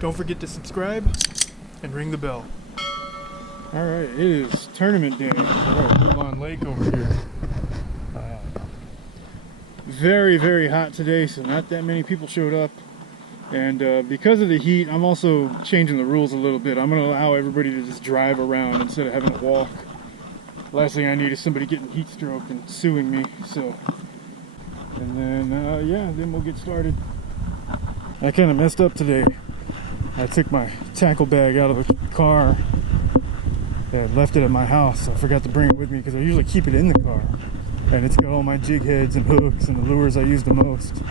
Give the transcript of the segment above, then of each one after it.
Don't forget to subscribe and ring the bell. Alright, it is tournament day. We're at Woodlawn Lake over here. Very, very hot today, so not that many people showed up. And because of the heat, I'm also changing the rules a little bit. I'm going to allow everybody to just drive around instead of having to walk. Last thing I need is somebody getting heat stroke and suing me. So, and then yeah, then we'll get started. I kind of messed up today. I took my tackle bag out of the car and left it at my house. I forgot to bring it with me because I usually keep it in the car. And it's got all my jig heads and hooks and the lures I use the most.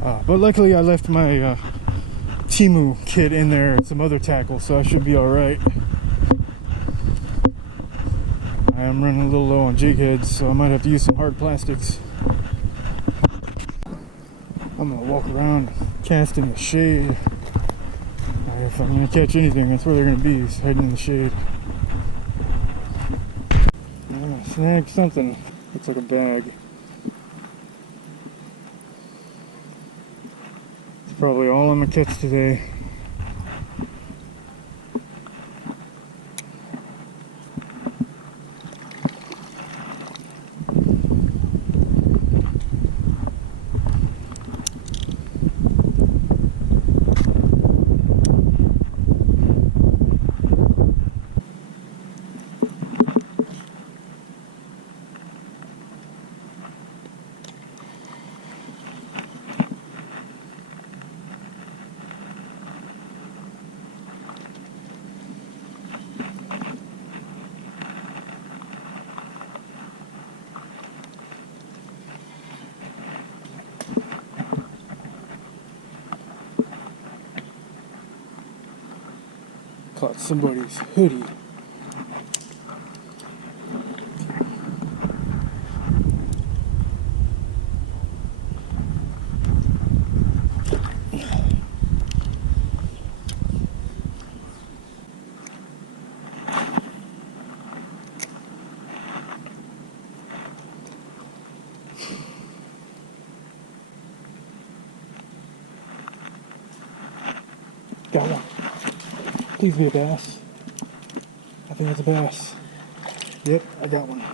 But luckily I left my Temu kit in there and some other tackle, so I should be alright. I am running a little low on jig heads, so I might have to use some hard plastics. I'm going to walk around, cast in the shade. If I'm going to catch anything, that's where they're going to be, is hiding in the shade. I'm going to snag something. Looks like a bag. It's probably all I'm going to catch today. Caught somebody's hoodie. Got one. Please be a bass. I think it's a bass. Yep, I got one.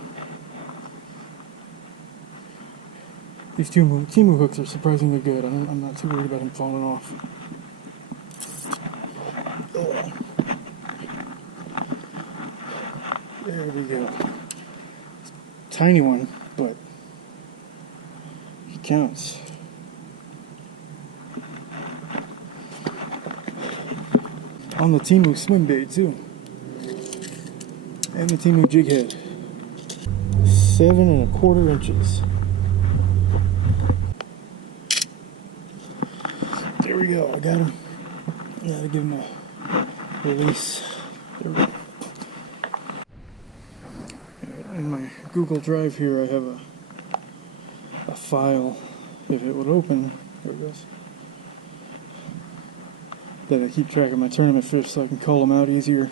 These Temu hooks are surprisingly good. I'm not too worried about him falling off. Oh. There we go. Tiny one, but he counts. On the Temu swim bait too, and the Temu jig head. 7 1/4 inches. There we go. I got him. Now to give him a release. There we go. In my Google Drive here, I have a file. If it would open, there it goes. That I keep track of my tournament fish so I can call them out easier.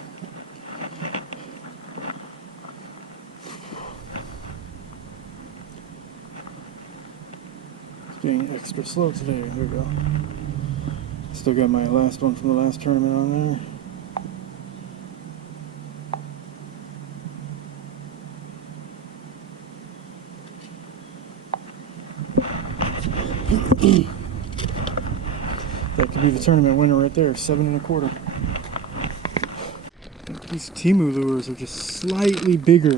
It's being extra slow today. There we go. Still got my last one from the last tournament on there. That could be the tournament winner right there, 7 1/4. These Temu lures are just slightly bigger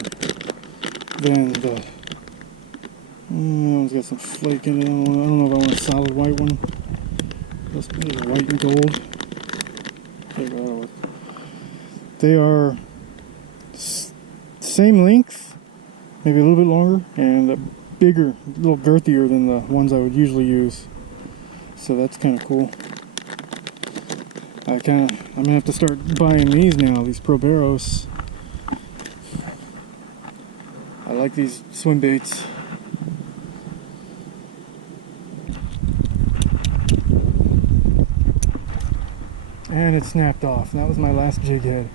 than the... that one's got some flake in it. I don't know if I want a solid white one. This is white and gold. There you go. They are same length, maybe a little bit longer, and bigger, a little girthier than the ones I would usually use. So that's kind of cool. I'm gonna have to start buying these now, these Proberos. I like these swim baits. And it snapped off. That was my last jig head.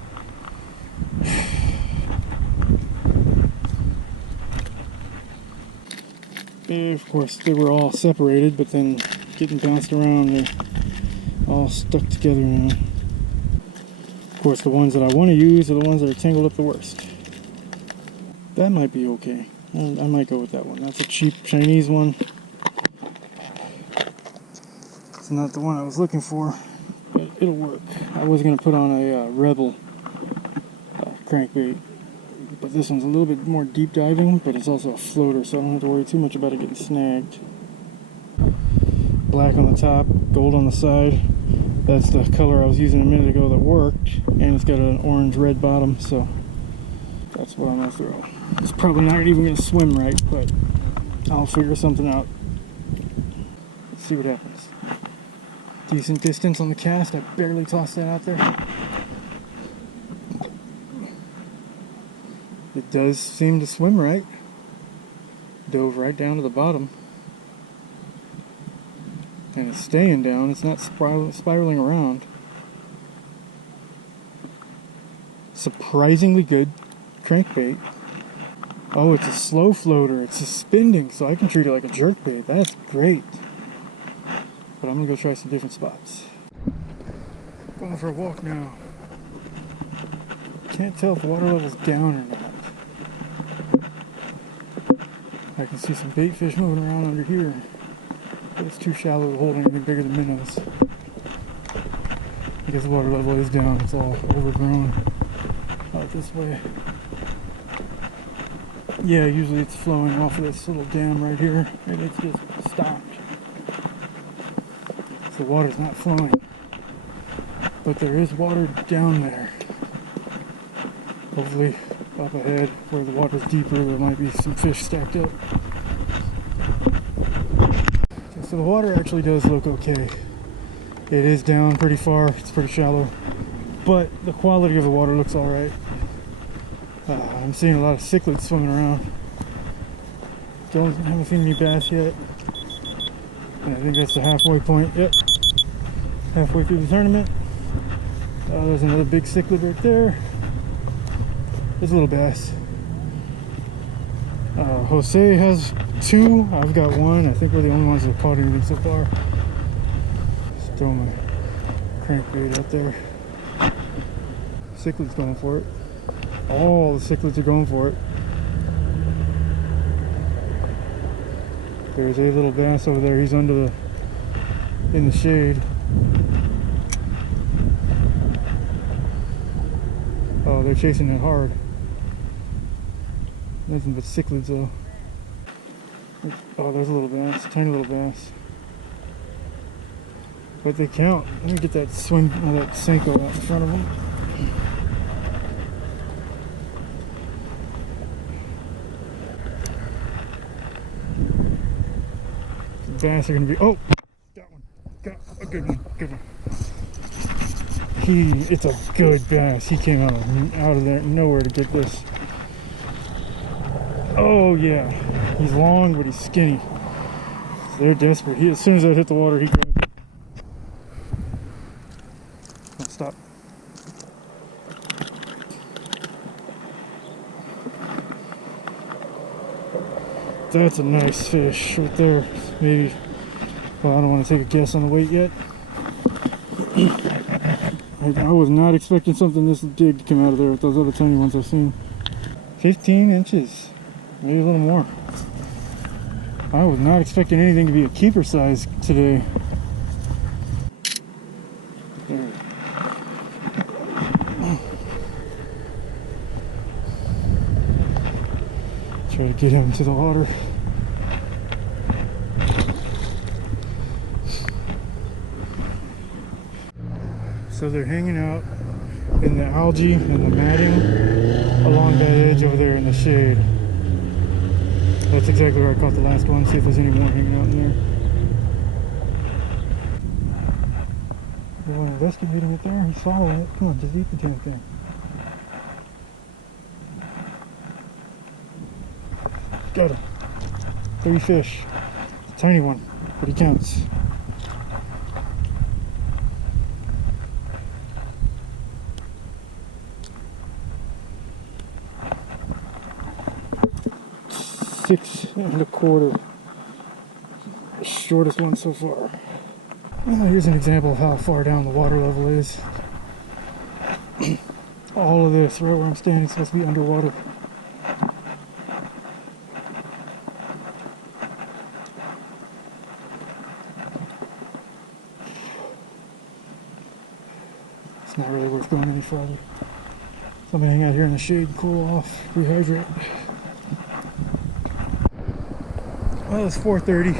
And of course, they were all separated, but then getting bounced around, they're all stuck together now. Of course, the ones that I want to use are the ones that are tangled up the worst. That might be okay. I might go with that one. That's a cheap Chinese one. It's not the one I was looking for, but it'll work. I was going to put on a Rebel crankbait, but this one's a little bit more deep diving, but it's also a floater, so I don't have to worry too much about it getting snagged. Black on the top, gold on the side. That's the color I was using a minute ago that worked, and it's got an orange-red bottom, so that's what I'm going to throw. It's probably not even going to swim right, but I'll figure something out. Let's see what happens. Decent distance on the cast. I barely tossed that out there. It does seem to swim right. Dove right down to the bottom. And it's staying down. It's not spiraling around. Surprisingly good crankbait. Oh, it's a slow floater. It's suspending, so I can treat it like a jerkbait. That's great. But I'm gonna go try some different spots. Going for a walk now. Can't tell if the water level's down or not. I can see some bait fish moving around under here, but it's too shallow to hold anything bigger than minnows. I guess the water level is down. It's all overgrown out this way. Yeah, usually it's flowing off of this little dam right here, and it's just stopped. So the water's not flowing, but there is water down there. Hopefully up ahead where the water's deeper there might be some fish stacked up. Okay, so the water actually does look okay. It is down pretty far, it's pretty shallow, but the quality of the water looks alright. I'm seeing a lot of cichlids swimming around. Haven't seen any bass yet. And I think that's the halfway point. Yep. Halfway through the tournament. There's another big cichlid right there. There's a little bass. Jose has 2. I've got 1. I think we're the only ones that have caught anything so far. Just throw my crankbait out there. Cichlid's going for it. All the cichlids are going for it. There's a little bass over there. He's in the shade. Oh, they're chasing it hard. Nothing but cichlids though. Oh, there's a little bass, tiny little bass. But they count. Let me get that that Senko out in front of them. The bass are gonna be, oh, got one. Got a good one, good one. It's a good bass. He came out of there, nowhere to get this. Oh yeah, he's long, but he's skinny. They're desperate. As soon as I hit the water, he grabbed it. Oh, stop. That's a nice fish right there. Maybe, well, I don't want to take a guess on the weight yet. I was not expecting something this big to come out of there with those other tiny ones I've seen. 15 inches, maybe a little more. I was not expecting anything to be a keeper size today. There. Try to get him to the water. So they're hanging out in the algae and the matting along that edge over there in the shade. That's exactly where I caught the last one. See if there's any more hanging out in there. You want to investigate him it there? He's following it. Come on, just eat the damn thing. Got him. 3 fish. It's a tiny one, but he counts. $6.25. Shortest one so far. Well, here's an example of how far down the water level is. All of this, right where I'm standing, is supposed to be underwater. It's not really worth going any farther. So I'm gonna hang out here in the shade, cool off, rehydrate. Well, it's 4:30.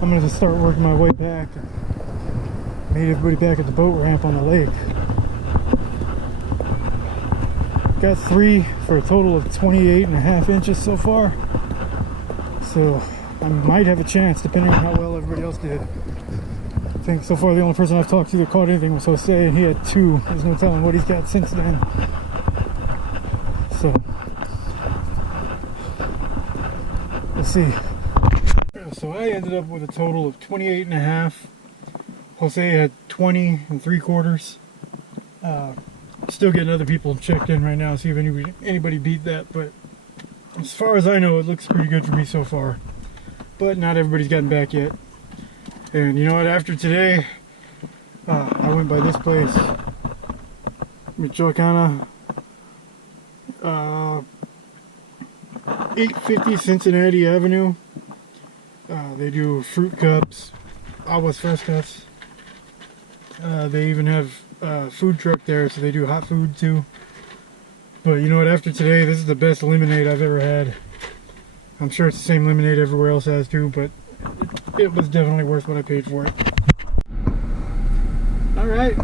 I'm gonna just start working my way back and meet everybody back at the boat ramp on the lake. Got 3 for a total of 28.5 inches so far. So I might have a chance depending on how well everybody else did. I think so far the only person I've talked to that caught anything was Jose, and he had 2. There's no telling what he's got since then. So let's see. So I ended up with a total of 28.5. Jose had 20 3/4. Still getting other people checked in right now, see if anybody beat that, but as far as I know, it looks pretty good for me so far. But not everybody's gotten back yet. And you know what, after today, I went by this place, Michoacana, 850 Cincinnati Avenue. They do fruit cups, aguas frescas. They even have a food truck there, so they do hot food too. But you know what, after today, this is the best lemonade I've ever had. I'm sure it's the same lemonade everywhere else has too, but it was definitely worth what I paid for it. Alright,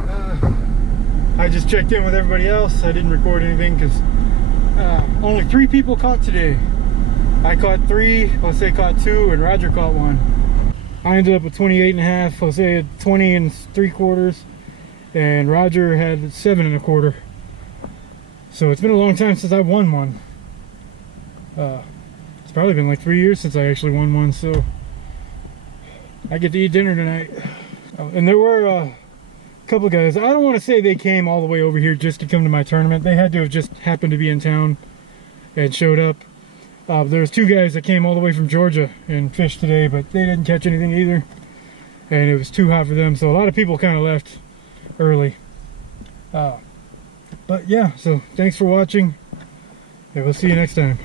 I just checked in with everybody else. I didn't record anything because only 3 people caught today. I caught 3, Jose caught 2, and Roger caught 1. I ended up with 28.5. Jose had 20 3/4, and Roger had 7 1/4. So it's been a long time since I won one. It's probably been like 3 years since I actually won one, so I get to eat dinner tonight. And there were a couple of guys. I don't want to say they came all the way over here just to come to my tournament. They had to have just happened to be in town and showed up. There's 2 guys that came all the way from Georgia and fished today, but they didn't catch anything either. And it was too hot for them, so a lot of people kind of left early. But yeah, so thanks for watching, and we'll see you next time.